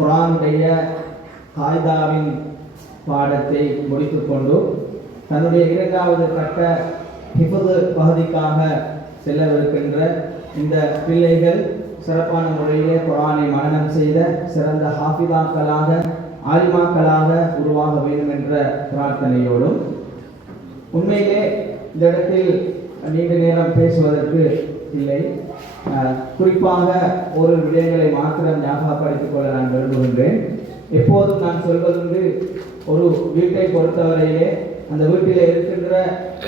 குர்ஆனுடைய காய்தாவின் பாடத்தை முடித்துக்கொண்டு தன்னுடைய இரண்டாவது கட்ட ஹிஃபுது பகுதிக்காக செல்லவிருக்கின்ற இந்த பிள்ளைகள் சிறப்பான முறையிலே குர்ஆனை மனனம் செய்த சிறந்த ஹாஃபிதாக்களாக ஆலிமாக்களாக உருவாக வேண்டும் என்ற பிரார்த்தனையோடும், உண்மையிலே இந்த இடத்தில் நீண்ட நேரம் பேசுவதற்கு இல்லை, குறிப்பாக ஒரு விடயங்களை மாத்திரம் ஞாபகப்படுத்திக் கொள்ள நான் விரும்புகின்றேன். எப்போதும் நான் சொல்வதுண்டு, ஒரு வீட்டை பொறுத்தவரையிலே அந்த வீட்டிலே இருக்கின்ற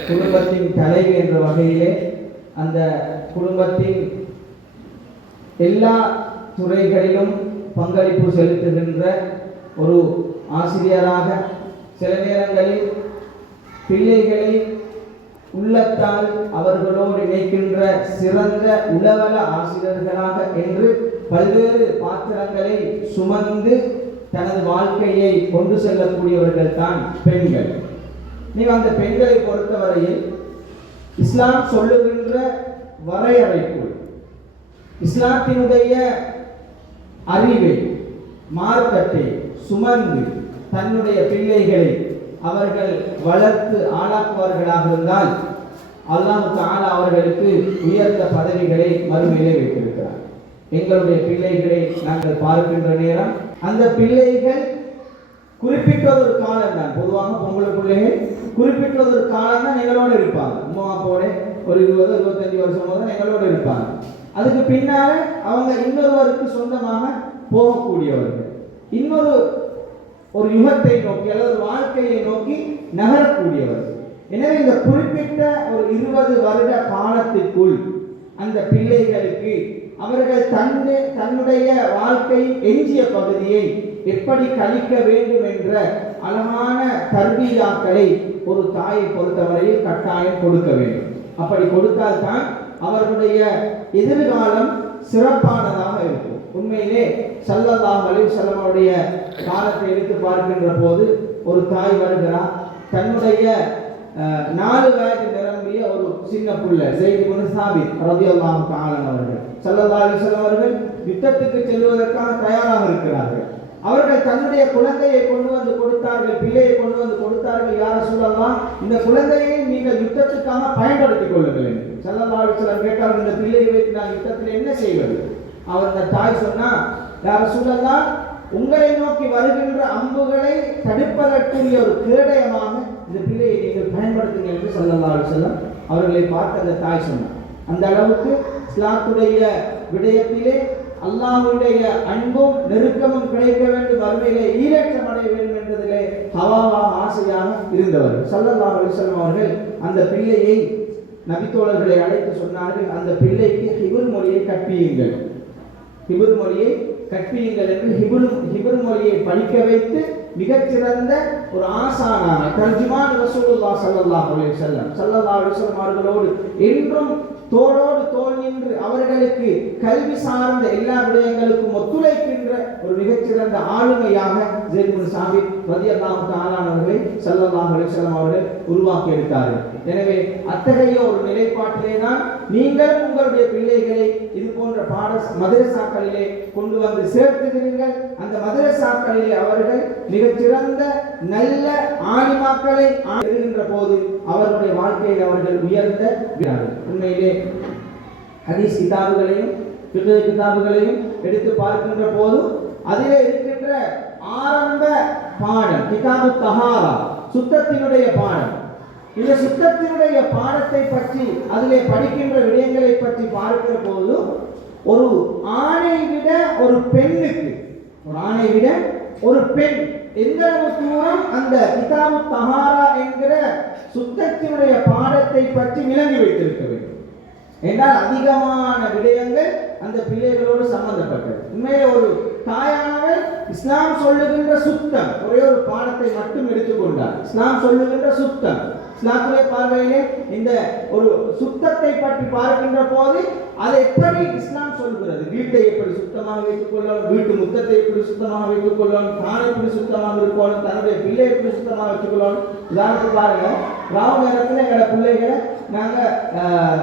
குடும்பத்தின் தலைவி என்ற வகையிலே அந்த குடும்பத்தின் எல்லா துறைகளிலும் பங்களிப்பு செலுத்துகின்ற ஒரு ஆசிரியராக, சில நேரங்களில் பிள்ளைகளை உள்ளத்தால் அவர்களோடு இணைக்கின்ற சிறந்த உளவல ஆசிரியர்களாக என்று பல்வேறு பாத்திரங்களை சுமந்து தனது வாழ்க்கையை கொண்டு செல்லக்கூடியவர்கள் தான் பெண்கள். நீங்கள் அந்த பெண்களை பொறுத்தவரையில் இஸ்லாம் சொல்லுகின்ற வரையறைக்குள் இஸ்லாத்தினுடைய அறிவை மார்க்கத்தை சுமந்து தன்னுடைய பிள்ளைகளை அவர்கள் வளர்த்து ஆளாக்குவார்களாக இருந்தால் அல்லாஹ் தஆலா அவர்களுக்கு உயர்ந்த பதவிகளை மறுமையிலே வைத்திருக்கிறார். எங்களுடைய பிள்ளைகளை நாங்கள் பார்க்கின்ற நேரம் அந்த பிள்ளைகள் குறிப்பிட்ட ஒரு காலம் தான், பொதுவாக பொம்பளை பிள்ளைகள் குறிப்பிட்ட ஒரு காலம் தான் எங்களோடு இருப்பாங்க. அம்மா அப்பாவோட ஒரு 20-25 வருஷம் தான் எங்களோடு இருப்பாங்க. அதுக்கு பின்னால் அவங்க இன்னொருவருக்கு சொந்தமாக போகக்கூடியவர்கள், இன்னொரு ஒரு யுகத்தை நோக்கி அல்லது வாழ்க்கையை நோக்கி நகரக்கூடியவர்கள். எனவே இந்த குறிப்பிட்ட ஒரு 20 வருட காலத்திற்குள் அந்த பிள்ளைகளுக்கு அவர்கள் தன்னுடைய வாழ்க்கையின் எஞ்சிய பகுதியை எப்படி கழிக்க வேண்டும் என்ற அழகான தர்பியாக்களை ஒரு தாயை பொறுத்தவரையில் கட்டாயம் கொடுக்க வேண்டும். அப்படி கொடுத்தால்தான் அவர்களுடைய எதிர்காலம் சிறப்பானதாக இருக்கும். உண்மையிலே ஸல்லல்லாஹு அலைஹி வஸல்லம் அவருடைய காலத்தை எடுத்து பார்க்கின்ற போது ஒரு தாய் வருகிறார், தன்னுடைய 4 வயது நிரம்பிய ஒரு சின்ன பிள்ளை ஸைத் இப்னு சாபித் ரலியல்லாஹு தஆலா அவர்கள் ஸல்லல்லாஹு அலைஹி வஸல்லம் அவர்கள் யுத்தத்துக்கு செல்வதற்காக தயாராக இருக்கிறார்கள். அவர்கள் தன்னுடைய குழந்தையை கொண்டு வந்து கொடுத்தார்கள், பிள்ளையை கொண்டு வந்து கொடுத்தார்கள். யா ரசூலல்லாஹ், இந்த குழந்தையை நீங்கள் யுத்தத்துக்காக பயன்படுத்திக் கொள்ளுங்கள் என்று ஸல்லல்லாஹு அலைஹி வஸல்லம் கேட்டார்கள். இந்த பிள்ளையை வைத்து நான் யுத்தத்தில் என்ன செய்வது? அவர் அந்த தாய் சொன்னா, யா ரசூலல்லாஹ், உங்களை நோக்கி வருகின்ற அம்புகளை தடுப்பதற்குரிய ஒரு கேடயமாக இந்த பிள்ளையை நீங்கள் பயன்படுத்துங்கள் என்று ஸல்லல்லாஹு அலைஹி வஸல்லம் அவர்களை பார்த்து அந்த தாய் சொன்னார். அந்த அளவுக்கு இஸ்லாத்துடைய விடயத்திலே அல்லாஹ்வுடைய அன்பும் நெருக்கமும் கிடைக்க வேண்டும், வறுமையிலே ஈரேற்றம் அடைய வேண்டும் என்பதிலே ஹவாவாக ஆசையாக இருந்தவர் ஸல்லல்லாஹு அலைஹி வஸல்லம் அவர்கள் அந்த பிள்ளையை நபித்தோழர்களை அழைத்து சொன்னார்கள், அந்த பிள்ளைக்கு ஹிப்ரு மொழியை கற்பியுங்கள், ஹிப்ரு மொழியை கற்பியுங்கள் என்று ஹிப்ரு மொழியை படிக்க வைத்து மிகச்சிறந்த ஒரு ஆசானான தர்ஜுமான் ரசூலுல்லாஹ் ஸல்லல்லாஹு அலைஹி வஸல்லம் அவர்களோடு என்றும் தோளோடு தோள் நின்று அவர்களுக்கு கல்வி சார்ந்த எல்லா விடயங்களுக்கும் ஒத்துழைக்கின்ற ஒரு மிகச்சிறந்த ஆளுமையாக ஸைத் இப்னு சாபித் ரலியல்லாஹு தஆலா அவர்களை ஸல்லல்லாஹு அலைஹி வஸல்லம் அவர்கள் உருவாக்கி எடுத்தார்கள். எனவே அத்தகைய ஒரு நிலைப்பாட்டிலே தான் நீங்கள் உங்களுடைய பிள்ளைகளை இது போன்ற மதரசாக்களிலே கொண்டு வந்து சேர்த்துகிறீர்கள். அந்த மதரசாக்களிலே அவர்கள் மிகச்சிறந்த நல்ல ஆலிமாக்களை ஆடுகின்ற போது அவர்களுடைய வாழ்க்கையில் அவர்கள் உயர்ந்த உண்மையிலே ஹதீஸ் கிதாபுகளையும் ஃபிக்ஹ் கிதாபுகளையும் எடுத்து பார்க்கின்ற போது அதிலே இருக்கின்ற ஆரம்ப பாடம் கிதாபு தஹாரா, சுத்தத்தினுடைய பாடம். இந்த சுத்தத்தினுடைய பாடத்தை பற்றி அதிலே படிக்கின்ற விடயங்களை பற்றி பார்க்கிற போது ஒரு ஆணை விட ஒரு பெண்ணுக்கு, ஒரு ஆணை விட ஒரு பெண் எந்த தூரம் அந்த கிதாபு தஹாரா என்கிற சுத்தத்தினுடைய பாடத்தை பற்றி விளங்கி வைத்திருக்க வேண்டும் என்றால் அதிகமான விடயங்கள் அந்த பிள்ளைகளோடு சம்பந்தப்பட்டது. உண்மையிலே ஒரு தாயானவர் இஸ்லாம் சொல்லுகின்ற சுத்தம் ஒரே ஒரு பாடத்தை மட்டும் எடுத்துக்கொண்டார். இஸ்லாம் சொல்லுகின்ற சுத்தம், இஸ்லாத்துடைய பார்வையிலே இந்த ஒரு சுத்தத்தை பற்றி பார்க்கின்ற போது அதை எப்படி இஸ்லாம் சொல்கிறது, வீட்டை எப்படி சுத்தமாக வைத்துக் கொள்ளணும், வீட்டு முத்தத்தை எப்படி சுத்தமாக வைத்துக் கொள்ளணும், தான் எப்படி சுத்தமாக இருக்கணும், தன்னுடைய பிள்ளை எப்படி சுத்தமாக வச்சுக் கொள்ளணும். உதாரணத்துக்கு பாருங்க, ராவு நேரத்தில் எங்களோட பிள்ளைகளை நாங்கள்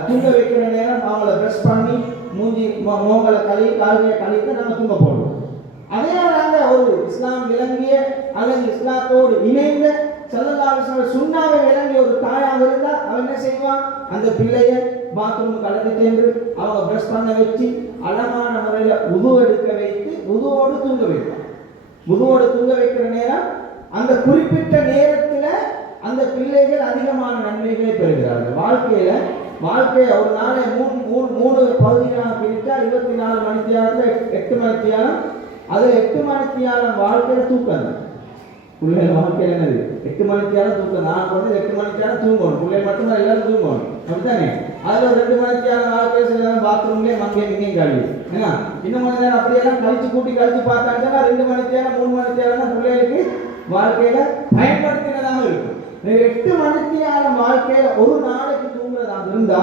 தூங்க வைக்கிற நேரம் அவங்கள ப்ரெஷ் பண்ணி மூஞ்சி மோகலை கால்களை கழித்து நாங்கள் தூங்க போடுவோம். அதே நாங்கள் இஸ்லாம் விளங்கிய அல்லது இஸ்லாத்தோடு இணைந்த ஸல்லல்லாஹு அலைஹி வஸல்லம் சுன்னாவை விளங்கிய ஒரு தாயாக இருந்தா அவன் என்ன செய்வான், அந்த பிள்ளைய பாத்ரூம் கலந்து சென்று அவங்க பிரஷ் பண்ண வச்சு அழகான முறையில உது எடுக்க வைத்து உதுவோடு தூங்க வைப்பான். உதுவோடு தூங்க வைக்கிற நேரம் அந்த குறிப்பிட்ட நேரத்துல அந்த பிள்ளைகள் அதிகமான நன்மைகளை பெறுகிறார்கள். வாழ்க்கையை ஒரு நாளை மூணு பகுதிகளாக பிரித்தா 24 மணித்தியாலத்துல 8 மணித்தியாலம், அதுல 8 மணித்தியாலம் வாழ்க்கையில தூக்கம் தான். பிள்ளைகள் வாழ்க்கையில் என்னது 8 மணித்தியாலம் தூக்கம். நான் வந்து 8 மணித்தியாலம் தூங்கணும், பிள்ளைகள் மட்டும்தான் எல்லாரும் தூங்கணும், அப்படித்தானே? அதுல ஒரு 2 மணித்தியாலம் வாழ்க்கையை சில பாத்ரூம்லேயே மங்கையும் கழுவி ஏன்னா இன்னும் கொஞ்ச நேரம் அப்படியெல்லாம் கழிச்சு பார்த்தாங்கன்னா 2 மணித்தியாலம் 3 மணித்தியாலம் தான் பிள்ளைகளுக்கு வாழ்க்கையில பயன்படுத்தினதாக இருக்கும். 8 மணித்தியாலம் வாழ்க்கையில ஒரு நாளைக்கு தூங்குறதாக இருந்தா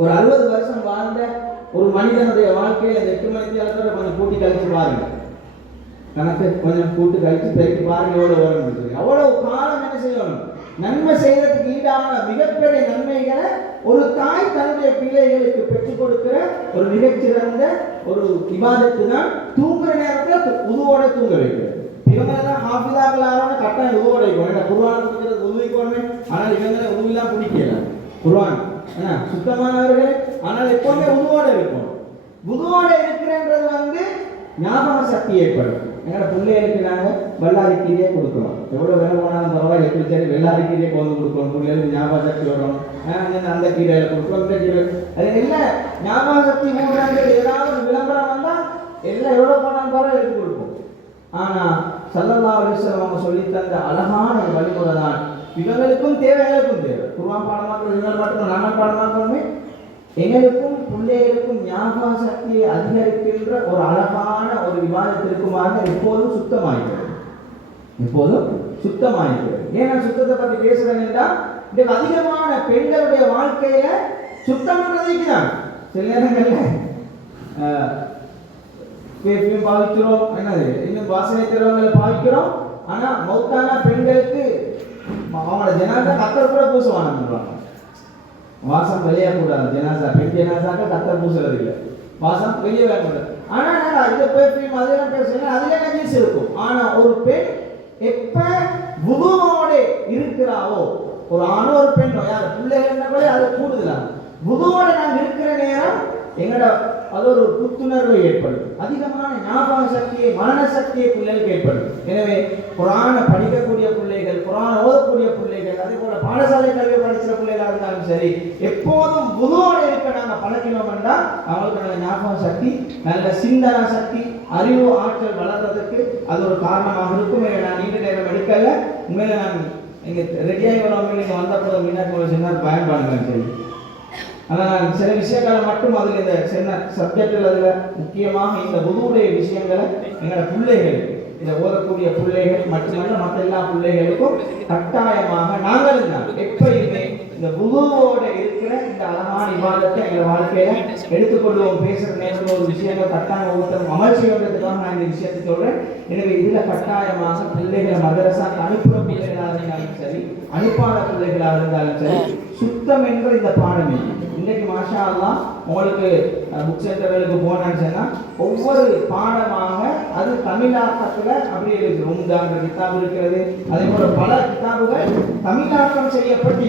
ஒரு 60 வருஷம் வாழ்ந்த ஒரு மனிதனுடைய வாழ்க்கையில 8 மணித்தியாலத்தோட கொஞ்சம் கூட்டி கழிச்சு பாருங்க, கணக்கு கொஞ்சம் கூட்டு கழிச்சு பெருக்கி பாருங்க எவ்வளவு வரும். அவ்வளவு காலம் என்ன செய்யணும், நன்மை செய்யறதுக்கு ஈடான மிகப்பெரிய நன்மைகளை ஒரு தாய் தன்னுடைய பிள்ளைகளுக்கு பெற்றுக் கொடுக்கிற ஒரு மிகச்சிறந்த ஒரு இபாதத்து தான் தூங்குற நேரத்தில் உதுவோட தூங்க வைக்கிறது. இவங்களெல்லாம் ஹாஃபிதாக்களான கட்டாயம் உதுவோட வைக்கணும். ஏன்னா குர்ஆன் கொடுக்கிறது உதவிக்கோணுமே, ஆனால் இவங்களை உதவிலாம் பிடிக்கல. குர்ஆன் சுத்தமானவர்கள், ஆனால் எப்பவுமே உதுவோட இருக்கும். உதுவோட இருக்கிறன்றது வந்து ஞாபக சக்தி ஏற்படும். எங்களோட பிள்ளைகளுக்கு நாங்கள் வெள்ளாரி கீரையே கொடுக்குறோம். எவ்வளோ வேலை போனாலும் பரவாயில்ல, எப்படி சரி வெள்ளாரி கீரையை கொண்டு கொடுக்கணும், பிள்ளைகளுக்கு ஞாபக சக்தி வரும். அந்த கீரையில் கொடுக்குறோம், இந்த கீரை அது இல்லை ஞாபக சக்தி மூன்றாங்கிறது ஏதாவது விளம்பரம் வந்தால் எல்லாம் எவ்வளோ போனாலும் பரவாயில்ல எடுத்து கொடுப்போம். ஆனால் ஸல்லல்லாஹு அலைஹி வஸல்லம் அவங்க சொல்லி தந்த அழகான ஒரு வழிமுறை தான் இவங்களுக்கும் தேவை, எங்களுக்கும் தேவை. குர்ஆன் பாடமாக்குறது இவங்க மட்டும் நாங்கள் பாடமாக்கணுமே, எங்களுக்கும் பிள்ளைகளுக்கும் ஞாபக சக்தியை அதிகரிக்கின்ற ஒரு அழகான ஒரு விவாதத்திற்குமாக எப்போதும் சுத்தமாயிருக்கிறது. ஏன்னா சுத்தத்தை பற்றி பேசுறேன் என்றால் இதுக்கு அதிகமான பெண்களுடைய வாழ்க்கையில சுத்தம் பண்றதுக்கு தான் சில நேரங்கள்ல பெர்ஃப்யூம் பாவிக்கிறோம், என்னது இன்னும் வாசனை திரவங்களை பாவிக்கிறோம். ஆனா மௌத்தான பெண்களுக்கு அவங்களோட ஜனாசா கத்தர் கூட பூசுவாங்க, வாசம் வெளியக்கூடாது. ஜனாசா பெண் ஜனாசாக்க கத்தர் பூசுறது இல்லை, வாசம் வெளியே வரக்கூடாது. ஆனா இந்த பெர்ஃப்யூம் அதெல்லாம் பேசுறேன், அதுல நஜீஸ் இருக்கும். ஆனா ஒரு பெண் எப்ப வுதுவோட இருக்கிறாவோ, ஒரு ஆணோ ஒரு பெண்ணோ யார் பிள்ளைகள் கூட அது கூடுதலா வுதுவோட நாங்கள் இருக்கிற நேரம் எங்களோட அது ஒரு புத்துணர்வை ஏற்படும், அதிகமான ஞாபக சக்தியை மரண சக்தியை பிள்ளைகளுக்கு ஏற்படும். எனவே குர்ஆனை படிக்கக்கூடிய பிள்ளைகள், குர்ஆன் ஓதக்கூடிய பிள்ளைகள், அதே போல பாடசாலை கல்வி படிக்கிற பிள்ளைகளாக இருந்தாலும் சரி, எப்போதும் வுதுவோடு இருக்க நாங்கள் பழக்கினோம் என்றால் அவங்களுக்கு நல்ல ஞாபக சக்தி, நல்ல சிந்தனா சக்தி, அறிவு ஆற்றல் வளர்றதுக்கு அது ஒரு காரணமாக இருக்கும். நான் நீண்ட நேரம் எடுக்கல, உண்மையில நான் இங்கே ரெடியாகி வரோம், நீங்கள் வந்தப்போ மீனாட்சி சொன்னார் பயன்பாடுங்க சரி. ஆனால் சில விஷயங்களை மட்டும் அதில் இந்த சின்ன சப்ஜெக்டில் அதில் முக்கியமாக இந்த வுதுவுடைய விஷயங்களை எங்களோட பிள்ளைகளுக்கு, இதை ஓதக்கூடிய பிள்ளைகள் மட்டுமல்ல மற்ற எல்லா பிள்ளைகளுக்கும் கட்டாயமாக நாங்கள் தான் எப்பயுமே இந்த வுதுவோட இருக்கிற இந்த அழகான இபாதத்தை எங்கள் வாழ்க்கையில எடுத்துக்கொள்வோம். பேசுகிற நேரத்தில் ஒரு விஷயங்கள் கட்டாயம் ஒவ்வொருத்தரும் அமல் செய்வதற்காக நான் இந்த விஷயத்தை சொல்றேன். எனவே இதில் கட்டாயமாக பிள்ளைகளை மதரசாக்கு அனுப்புகிற பிள்ளைகளாக இருந்தாலும் சரி, அனுப்பாத பிள்ளைகளாக இருந்தாலும் சரி, சுத்தம் என்ற இந்த பாடமே இன்னைக்கு மாஷா அல்லாஹ் உங்களுக்கு புக் சென்டர்களுக்கு போனான்னு சொன்னா ஒவ்வொரு பாடமாக அது தமிழாக்கத்துல அப்படியே இருக்கு. ரும்தான்ற கிதாபு இருக்கிறது, அதே போல பல கிதாபுகள் தமிழாக்கம் செய்யப்பட்டு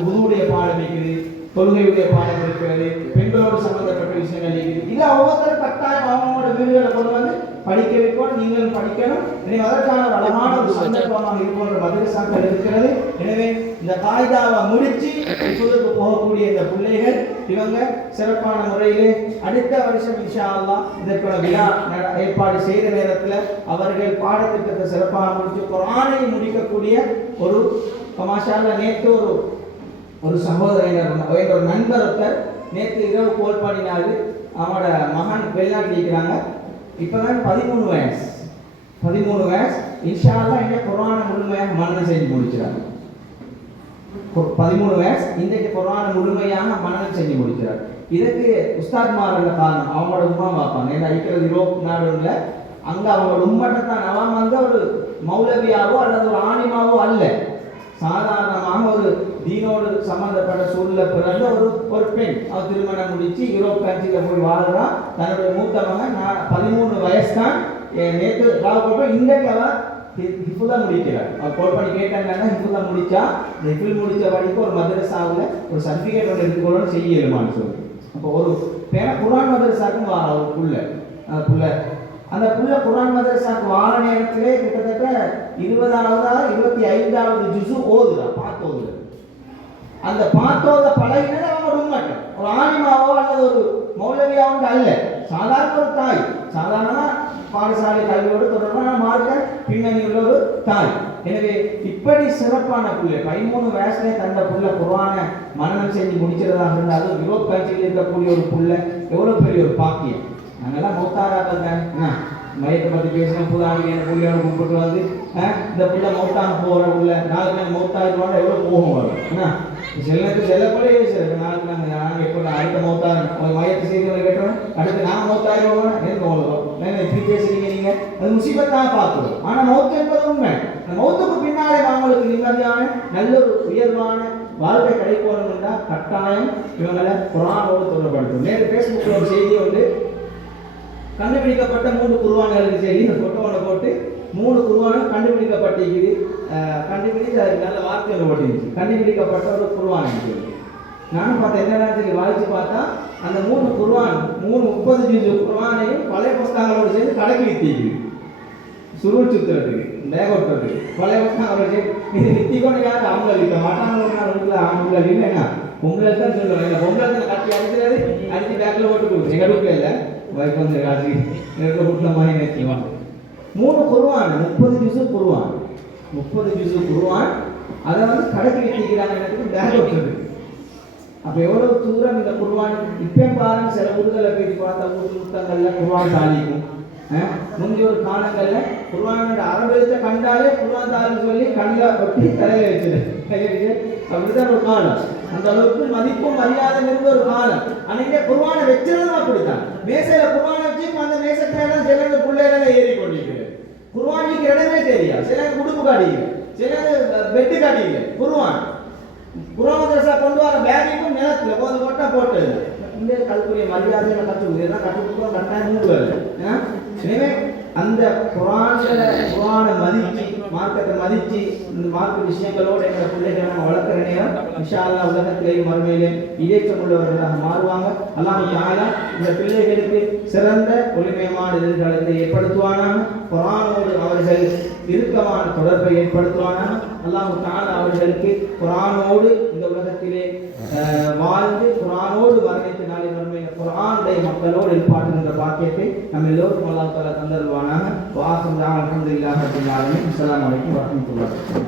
உதுவுடைய பாடம் இருக்குது, தொழுகையுடைய பாடம் இருக்கிறது, பெண்களோடு சம்பந்தப்பட்ட விஷயங்கள் இருக்குது. இது ஒவ்வொருத்தரும் கட்டாயம் அவங்களோட வீடுகளை கொண்டு வந்து படிக்க வைக்கணும், நீங்களும் படிக்கணும். எனவே அதற்கான வளமான ஒரு சந்தர்ப்பமாக இருக்கின்ற மதரசாக்கள் இருக்கிறது. எனவே இந்த காய்தாவை முடிச்சு இப்போதுக்கு போகக்கூடிய இந்த பிள்ளைகள் இவங்க சிறப்பான முறையிலே அடுத்த வருஷம் இன்ஷா அல்லாஹ் இதற்கான விழா ஏற்பாடு செய்த நேரத்தில் அவர்கள் பாடத்திட்டத்தை சிறப்பாக முடிச்சு குர்ஆனை முடிக்கக்கூடிய ஒரு மாஷாஅல்லா. நேற்று ஒரு சகோதரர் ஒரு நண்பர் ஒருத்தர் நேற்று இரவு கோல் பண்ணினாரு. அவனோட மகன் வெளிநாட்டில் இருக்கிறாங்க, இப்போதான் 13 வயசு. இன்ஷா அல்லாஹ் இந்த குர்ஆனை முழுமையாக மனனம் செஞ்சு முடிக்கிறார். 13 வயசு, இன்றைக்கு குர்ஆனை முழுமையாக மனனம் செஞ்சு முடிக்கிறார். இதுக்கு உஸ்தாத்மாரோட காரணம் அவங்களோட உமா பார்ப்பாங்க. ஏன்னா இருக்கிறது யூரோப் நாடுல, அங்கே அவங்களோட உம்மட்டை தான். அவன் வந்து ஒரு மௌலவியாவோ அல்லது ஒரு ஆணிமாவோ அல்ல, சாதாரணமாக ஒரு தீனோடு சம்பந்தப்பட்ட சூழ்நிலை பிறந்த ஒரு பெண். அவர் திருமணம் முடிச்சு யூரோப் கண்ட்ரியில் போய் வாழ்கிறான். தன்னுடைய மூத்த மகன் 13 வயசு வயசு தான். நேற்று ராவ் கோல்பன் இன்றைக்கு அவ ஹிஃபுல்லா முடிக்கிறார். அவர் கோல் பண்ணி கேட்டாங்கன்னா ஹிஃபுல்லா முடிச்சா இந்த ஹிஃபுல் முடிச்ச வரைக்கும் ஒரு மதரசாவில் ஒரு சர்டிஃபிகேட் ஒன்று எடுத்துக்கொள்ளணும் செய்யலுமான்னு சொல்லி. அப்போ ஒரு குரான் மதரசாக்கும் ஒரு புள்ள அந்த புள்ள குரான் மதரசாக்கு வார நேரத்திலே கிட்டத்தட்ட 20வது 25வது ஜுசு ஓதுறா, பார்த்தோதுல. அந்த பார்த்தோத பழகினது அவங்க உண்மைட்டு ஒரு ஆணிமாவோ அல்லது ஒரு மௌலவியாவும் அல்ல, சாதாரண ஒரு தாய், சாதாரணமா பாடசாலை கல்வியோடு தொடர்பான மார்க்க பின்னணி உள்ள ஒரு தாய். எனவே இப்படி சிறப்பான புள்ளை 13 வயசுல தந்த புள்ள குர்ஆன மனனம் செஞ்சு முடிக்கிறதாக இருந்தால் அது யூரோப் கண்ட்ரியில் இருக்கக்கூடிய ஒரு புள்ள எவ்வளவு பெரிய ஒரு பாக்கியம். நாங்கெல்லாம் மௌத்தாராக்கள் தான் மயத்தை பற்றி பேசின புதாங்க புள்ளியோட கூப்பிட்டு வந்து இந்த புள்ள மௌத்தான போகிற உள்ள நாளைக்கு நாங்கள் மௌத்தாயிருவாங்க எவ்வளோ போகும் வரும். சில நேரத்தில் செல்லப்படே நாளைக்கு நாங்கள் எப்போ அடுத்த மௌத்தாரு மயத்தை செய்தி கேட்டோம், அடுத்து நான் மௌத்தாயிருவோம் என்ன இப்படி பேசுறீங்க நீங்க, அது முசீபத்தான் பார்க்கணும். ஆனால் மௌத்து என்பது உண்மை. அந்த மௌத்துக்கு பின்னாலே அவங்களுக்கு நிம்மதியான நல்ல ஒரு உயர்வான வாழ்க்கை கிடைக்கணும் என்றால் கட்டாயம் இவங்களை குர்ஆனோடு தொடர்படுத்தும். நேற்று ஃபேஸ்புக்கில் ஒரு செய்தி வந்து கண்டுபிடிக்கப்பட்ட 3 குர்ஆன்களுக்கு செய்தி இந்த ஃபோட்டோவில் போட்டு 3 குர்ஆனும் கண்டுபிடிக்கப்பட்டிருக்குது. கண்டுபிடிச்சு அதுக்கு நல்ல வார்த்தைகள் ஓட்டிருச்சு. கண்டுபிடிக்கப்பட்ட ஒரு குர்ஆன் சொல்லி நானும் பார்த்தேன் என்னென்ன சொல்லி வாய்ச்சி பார்த்தா அந்த 3 குர்ஆன் 30 ஜுஸு குர்ஆனையும் பழைய புஸ்தகங்களோடு சேர்ந்து கடைக்கு வித்திக்குது. சுருள் சுத்துறதுக்கு நேகோட்டுறதுக்கு பழைய புஸ்தகங்களோடு சேர்ந்து இது வித்திக்கொண்டு யாரும் அவங்க விற்க மாட்டாங்க. ஆண்களை இல்லைன்னா பொம்பளை தான் சொல்லுவாங்க. இந்த பொம்பளை தான் கட்டி அடிக்கிறது அடித்து பேக்கில் போட்டு கொடுக்கும். எங்கள் வீட்டில் இல்லை வைப்பு வந்து காட்சி வீட்டில் மாதிரி நினைச்சுவாங்க. 3 குர்ஆன் 30 ஜுஸு குர்ஆன் 30 ஜுஸு குர்ஆன் அதை வந்து கடைக்கு வித்திக்கிறாங்க. எனக்கு பேக் ஓட்டுறது அப்போ எவ்வளோ தூரம் இந்த குர்ஆன் இப்போ பாருங்க. சில ஊர்களை போய் பார்த்தா புத்தகங்கள்ல குர்ஆன் தாளிக்கும். முந்தைய ஒரு காலங்களில் குர்ஆனோட அரபெழுத்தை கண்டாலே குர்ஆன் தாளின்னு சொல்லி கண்ணில் ஒட்டி தலையில வச்சுது அப்படிதான் ஒரு காலம். அந்த அளவுக்கு மதிப்பும் மரியாதை இருந்த ஒரு காலம். அன்னைக்கு குர்ஆனை வச்சதும் அப்படித்தான். மேசையில குர்ஆனை வச்சு அந்த மேசைக்கு சில பிள்ளைகளை ஏறி கொண்டிருக்கிறது. குர்ஆனுக்கு இடமே தெரியாது. சில குடுப்பு காட்டிங்க, சில பெட்டு காட்டிங்க. குர்ஆன் மதரசா கொண்டு வர பேகையும் நிலத்துல கொஞ்சம் போட்டா போட்டு இந்த கல்குரிய மரியாதையை கற்றுக்குதான் கற்றுக்குறோம். கட்டாயம் மூடுவாரு. எனவே அந்த குர்ஆனை மதிச்சு மார்க்கத்தை மதிச்சு இந்த மார்க்க விஷயங்களோடு எங்கள் பிள்ளைகளை நம்ம வளர்க்குற நேரம் இன்ஷா அல்லாஹ் உலகத்திலேயும் மறுமையிலே இதேற்றம் உள்ளவர்களாக மாறுவாங்க. அல்லாஹ் தஆலா இந்த பிள்ளைகளுக்கு சிறந்த ஒளிமயமான எதிர்காலத்தை ஏற்படுத்துவானாக. குர்ஆனோடு அவர்கள் இறுக்கமான தொடர்பை ஏற்படுத்துவானாக. அல்லாஹ் தஆலா அவர்களுக்கு குர்ஆனோடு இந்த உலகத்திலே வாழ்ந்து குர்ஆனோடு மரணித்து நாளை மறுமையில் குர்ஆனுடைய மக்களோடு இருப்பாட்டுகின்ற பாக்கியத்தை நம்ம எல்லோருக்கும் அல்லாஹ் தஆலா தந்தருவானாக. வாசம் அல்ஹம்துலில்லாஹி ரப்பில் ஆலமீன். அஸ்ஸலாமு அலைக்கும் வரஹ்மத்துல்லாஹி.